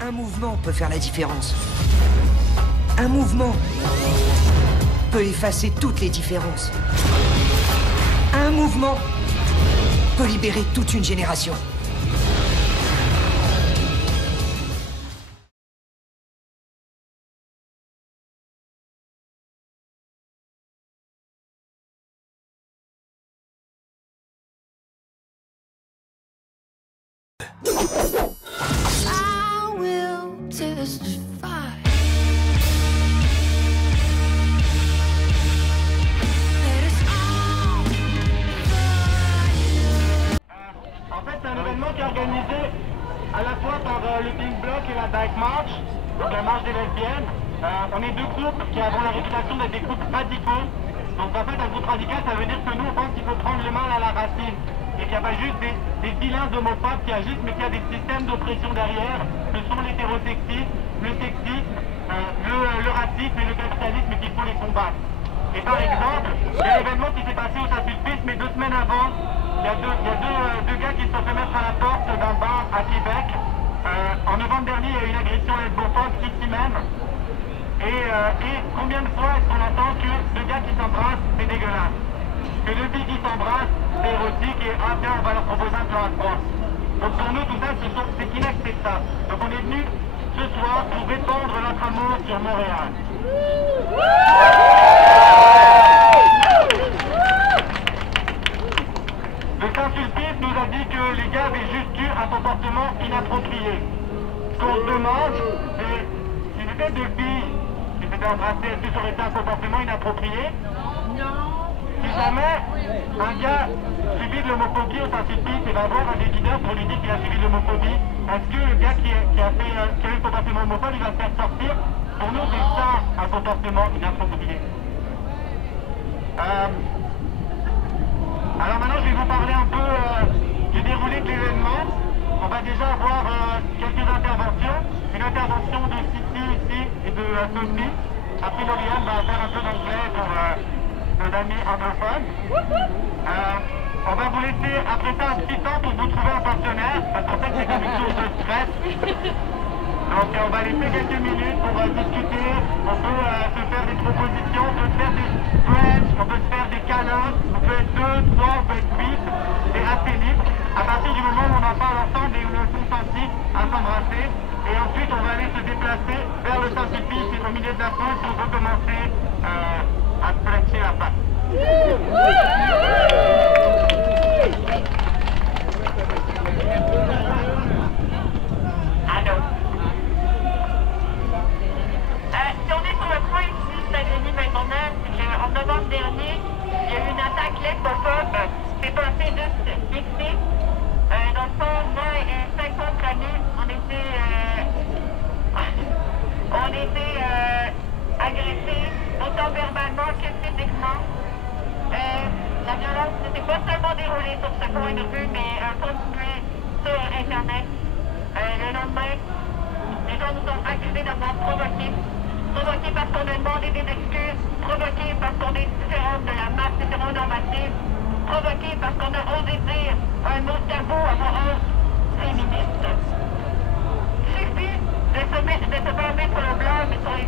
Un mouvement peut faire la différence. Un mouvement peut effacer toutes les différences. Un mouvement peut libérer toute une génération. I will testify. En fait, c'est un événement qui est organisé à la fois par le Pink Bloc et la Dyke March, donc la marche des lesbiennes. On est deux groupes qui avons la réputation d'être des groupes radicaux. Donc en fait, un groupe radical, ça veut dire que nous, on pense qu'il faut prendre le mal à la racine. Et qu'il n'y a pas juste des vilains homophobes qui agissent, mais qu'il y a des systèmes d'oppression derrière, que sont l'hétérosexisme, le sexisme, le racisme et le capitalisme qu'il faut les combattre. Et par exemple, il y a l'événement qui s'est passé au Saint-Sulpice, mais 2 semaines avant, il y a deux gars qui se sont fait mettre à la porte d'un bar à Québec. En novembre dernier, il y a eu une agression lesbophobe ici même. Et combien de fois est-ce qu'on entend que 2 gars qui s'embrassent, c'est dégueulasse? Que 2 filles qui s'embrassent, c'est érotique et ah tiens, on va leur proposer un plan à 3. Donc pour nous, tout ça, c'est inacceptable. Donc on est venu ce soir pour répandre notre amour sur Montréal. Le Saint-Sulpice nous a dit que les gars avaient juste eu un comportement inapproprié. Ce qu'on se demande, c'est si c'était 2 filles qui s'étaient embrassées, est-ce que ça aurait été un comportement inapproprié? Non. Si jamais un gars subit de l'homophobie au Saint-Sulpice et va voir un des leaders pour lui dire qu'il a subi de l'homophobie, est-ce que le gars qui a eu un comportement homophobe, il va se faire sortir? Pour nous, c'est ça un comportement inapproprié. Alors maintenant, je vais vous parler un peu du déroulé de l'événement. On va déjà avoir quelques interventions. Une intervention de Sissi ici et de Sophie. Après, Lauriane va faire un peu d'anglais pour nos amis anglophones. On va vous laisser après ça un petit temps pour vous trouver un partenaire, parce qu'en fait c'est comme une source de stress. Donc on va laisser quelques minutes pour discuter, on peut se faire des propositions, on peut se faire des stretch, on peut se faire des câlins, on peut être 2, 3, on peut être 8, c'est assez libre. À partir du moment où on en parle ensemble et où on consentit à s'embrasser, et ensuite on va aller se déplacer vers le Saint-Sulpice au milieu de la foule pour recommencer à stretcher la face. Allô? Si on est sur le point ici, Saint-Denis McDonald, c'est qu'en novembre dernier, il y a eu une attaque lesbophobe qui s'est passée juste ici. Dans le fond, moi et 5 autres amis, on était agressés, autant verbalement que physiquement. La violence ne s'est pas seulement déroulée sur ce coin de rue, mais continué sur Internet. Le lendemain, les gens nous ont accusés d'avoir provoqué. Provoqué parce qu'on a demandé des excuses, provoqué parce qu'on est différente de la masse hétéronormative, provoqué parce qu'on a osé dire un mot tabou à voix féministe. Suffit de se faire mettre le blâme sur les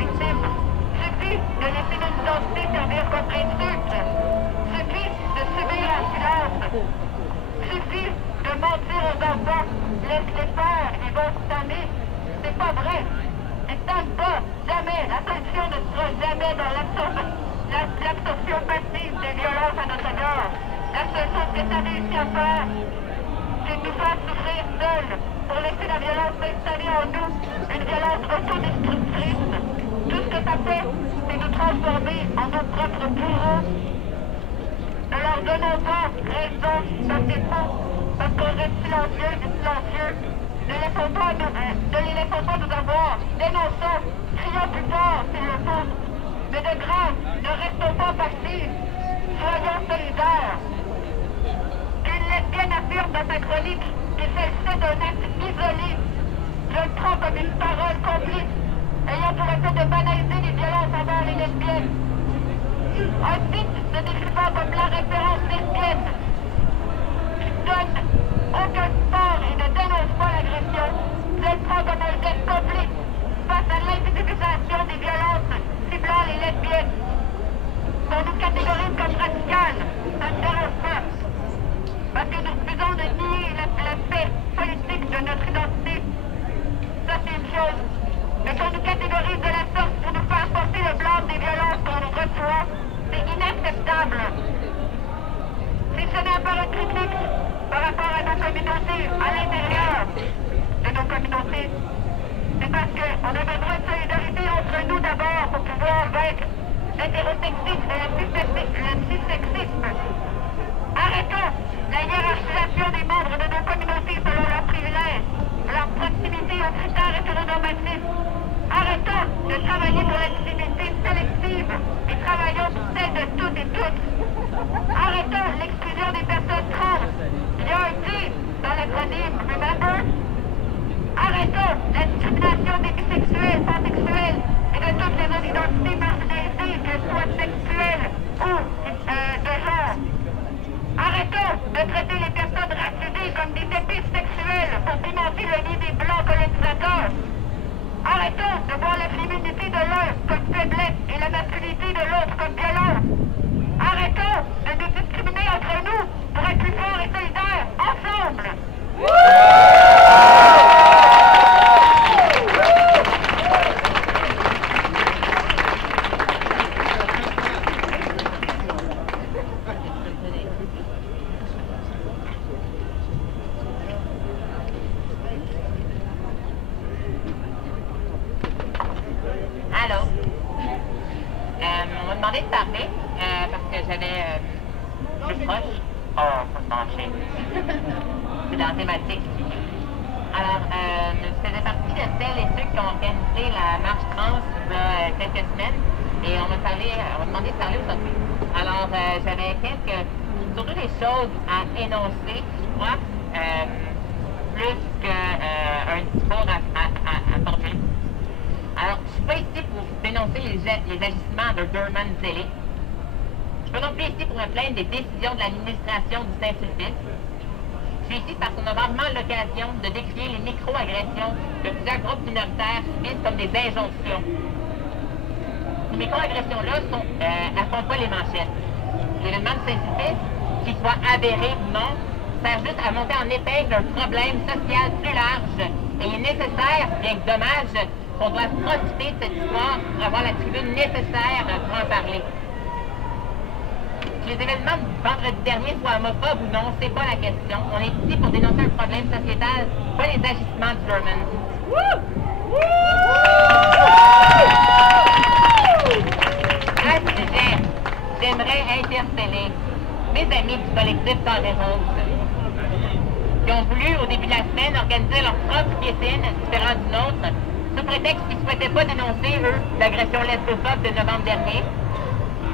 victimes. Suffit de laisser notre identité servir comme insulte. Suffit de subir la silence. Suffit de mentir aux enfants. Laisse-les faire, ils vont se tanner. C'est pas vrai. Ils ne tannent pas. Jamais. La solution ne sera jamais dans l'absorption passive des violences à notre égard. La seule chose que ça réussit à faire, c'est de nous faire souffrir seuls pour laisser la violence s'installer en nous. Une violence autodestructrice. Tout ce que ça fait, c'est nous transformer en nos propres bourreaux. Ne leur donnons pas raison, ça c'est faux, parce qu'on reste silencieux et silencieux. Ne les laissons pas nous avoir. Dénonçons, crions plus fort s'il le faut. Mais de grâce, ne restons pas passifs. Soyons solidaires. Une lesbienne affirme dans sa chronique qu'il s'agissait d'un acte isolé. Je le prends comme une parole complice, ayant pour effet de banaliser les violences envers les lesbiennes. Un site se décrivant comme la référence lesbienne, qui donne aucun sport et ne dénonce pas l'agression. critiques par rapport à nos communautés, à l'intérieur de nos communautés. C'est parce qu'on a besoin de solidarité entre nous d'abord pour pouvoir vaincre l'hétérosexisme et le cissexisme. Arrêtons la hiérarchisation des membres de nos communautés selon leurs privilèges, leur proximité aux critères hétéronormatifs. Arrêtons de travailler pour la dignité sélective et travaillons pour celle de toutes et tous. Arrêtons l'exclusion des personnes trans. Il y a un T dans l'acronyme, remember? Arrêtons la discrimination des bisexuels, pansexuels et de toutes les autres identités marginalisées, qu'elles soient sexuelles ou de genre. Arrêtons de traiter les personnes racisées comme des épices sexuelles pour pimenter le lit des blancs colonisateurs. Arrêtons de voir la féminité de l'un comme faiblesse et la masculinité de l'autre comme violence. Arrêtons de nous discriminer entre nous pour être plus forts et solidaires, ensemble. Allô? On m'a demandé de parler parce que j'avais plus proche. Oh, faut se pencher. C'est dans la thématique. Alors, je faisais partie de celles et ceux qui ont organisé la marche trans il y a quelques semaines et on m'a demandé de parler aujourd'hui. Alors, j'avais surtout des choses à énoncer, je crois, plus qu'un discours à formuler. Alors, je ne suis pas ici pour dénoncer les agissements de Durman Zélé. Je suis pas non plus ici pour me plaindre des décisions de l'administration du Saint-Sulpice. Je suis ici parce qu'on a rarement l'occasion de décrire les micro-agressions que plusieurs groupes minoritaires subissent comme des injonctions. Ces micro-agressions-là affrontent pas les manchettes. L'événement de Saint-Sulpice, qu'il soit avéré ou non, sert juste à monter en épingle un problème social plus large. Et il est nécessaire, bien que dommage, qu'on doit profiter de cette histoire pour avoir la tribune nécessaire pour en parler. Que les événements du vendredi dernier soient homophobes ou non, c'est pas la question. On est ici pour dénoncer un problème sociétal, pas les agissements du Durman. À ce sujet, j'aimerais interpeller mes amis du collectif Carré Rose qui ont voulu, au début de la semaine, organiser leur propre piétine différente d'une autre, sous prétexte qu'ils ne souhaitaient pas dénoncer, eux, l'agression lesbophobe de novembre dernier,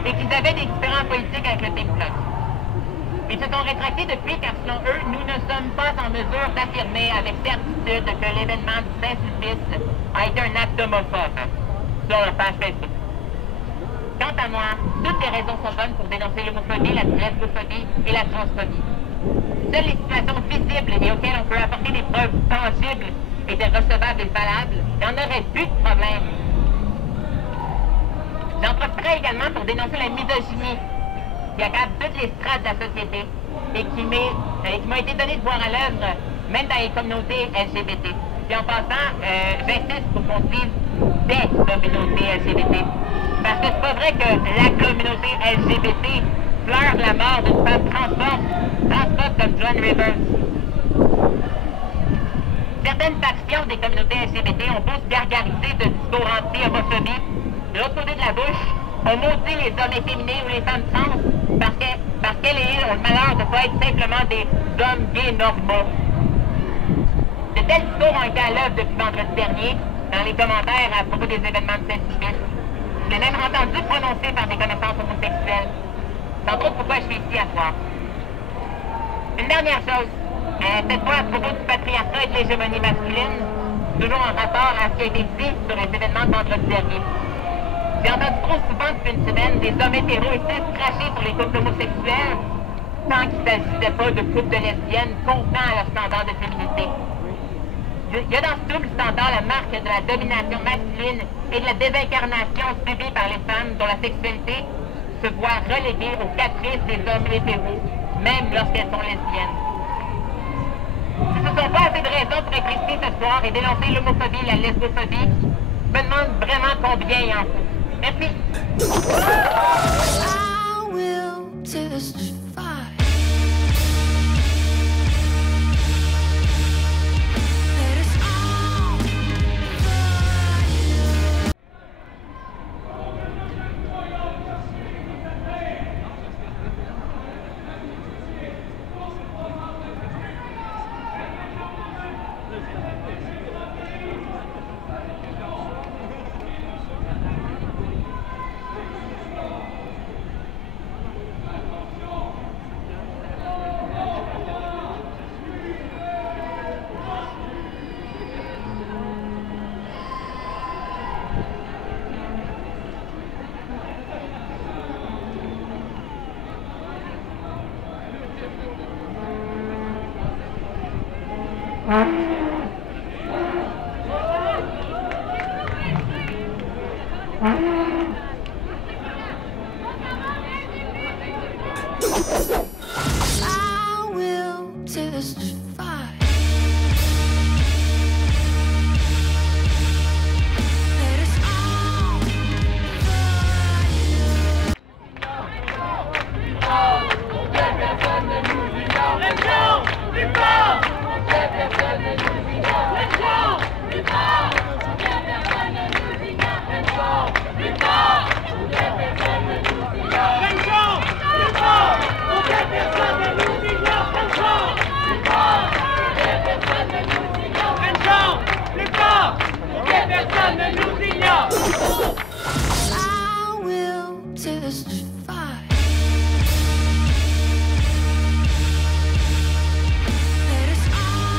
et qu'ils avaient des différends politiques avec le Pink Bloc. Ils se sont rétractés depuis car, selon eux, nous ne sommes pas en mesure d'affirmer avec certitude que l'événement du Saint-Sulpice a été un acte homophobe, sur leur page Facebook. Quant à moi, toutes les raisons sont bonnes pour dénoncer l'homophobie, la lesbophobie et la transphobie. Seules les situations visibles et auxquelles on peut apporter des preuves tangibles étaient recevables et valables, il n'y en aurait plus de problème. J'en profiterai également pour dénoncer la misogynie qui accable toutes les strates de la société et qui m'a été donné de voir à l'œuvre, même dans les communautés LGBT. Puis en passant, j'insiste pour qu'on dise des communautés LGBT. Parce que c'est pas vrai que la communauté LGBT pleure la mort d'une femme transphobe comme Joan Rivers. Certaines factions des communautés LGBT ont beau se gargariser de discours anti-homophobie. De l'autre côté de la bouche, on maudit les hommes efféminés ou les femmes trans parce qu'elles et ils ont le malheur de ne pas être simplement des hommes gays normaux. De tels discours ont été à l'œuvre depuis vendredi dernier dans les commentaires à propos des événements de Saint-Sulpice. Je l'ai même entendu prononcer par des connaissances homosexuelles. C'est entre autres pourquoi je suis ici à soir. Une dernière chose, cette fois à propos du patriarcat et de l'hégémonie masculine, toujours en rapport à ce qui a été dit sur les événements de vendredi dernier. J'ai entendu trop souvent depuis une semaine des hommes hétéros et cis cracher sur les couples homosexuels tant qu'il ne s'agissait pas de couples de lesbiennes convenant à leur standard de féminité. Il y a dans ce double standard la marque de la domination masculine et de la désincarnation subie par les femmes dont la sexualité se voit reléguée aux caprices des hommes hétéros, même lorsqu'elles sont lesbiennes. Si ce ne sont pas assez de raisons pour être ici ce soir et dénoncer l'homophobie et la lesbophobie, je me demande vraiment combien il en faut. Merci. I will testify. I will testify. That it's all I will testify. That it's all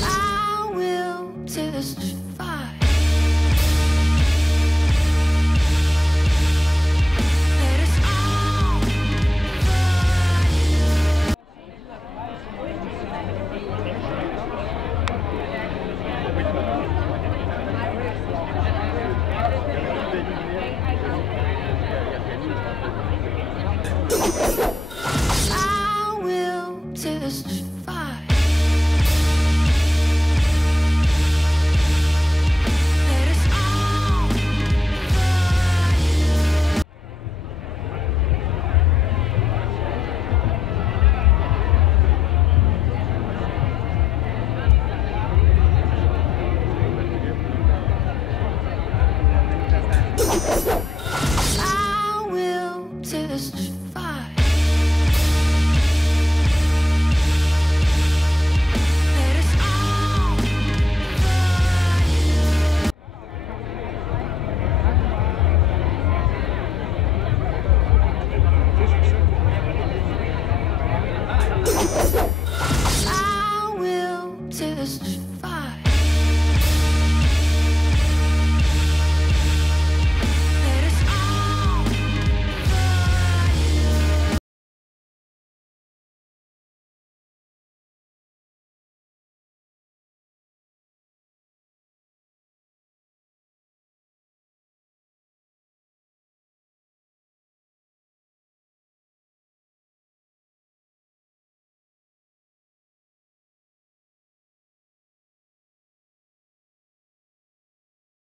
I will testify.